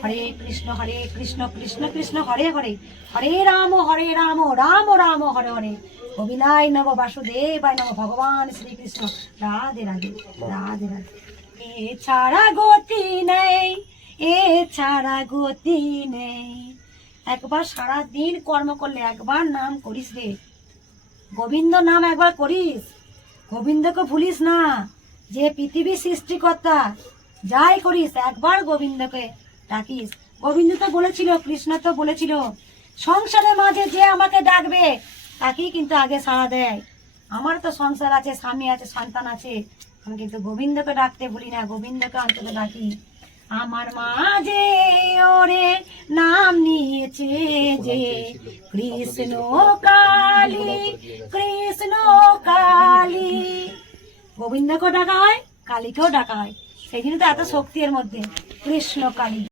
হরে কৃষ্ণ কৃষ্ণ কৃষ্ণ হরে হরে, হরে রাম রাম রাম হরে হরে, গোবিন্দায় নমঃ বাসুদেবায় নমঃ, ভগবান শ্রীকৃষ্ণ। রাধে রাধে রাধে রাধে। এছাড়া গতি নেই, এছাড়া গতি নেই। একবার সারা দিন কর্ম করলে একবার নাম করিস রে, গোবিন্দ নাম একবার করিস, গোবিন্দকে ভুলিস না, যে পৃথিবীর সৃষ্টিকর্তা। যাই করিস একবার গোবিন্দকে ডাকিস। গোবিন্দ তো বলেছিল, কৃষ্ণ তো বলেছিল, সংসারের মাঝে যে আমাকে ডাকবে তাকেই কিন্তু আগে সাড়া দেয়। আমার তো সংসার আছে, স্বামী আছে, সন্তান আছে, আমি কিন্তু গোবিন্দকে ডাকতে ভুলি না, গোবিন্দকে অন্তত ডাকি। আমার মাঝে ওরে নাম নিয়েছে যে কৃষ্ণ কালী, কৃষ্ণ কালী। গোবিন্দকেও ডাকা হয়, কালীকেও ডাকা হয়, সেই জন্য তো এত শক্তি এর মধ্যে, কৃষ্ণ কালী।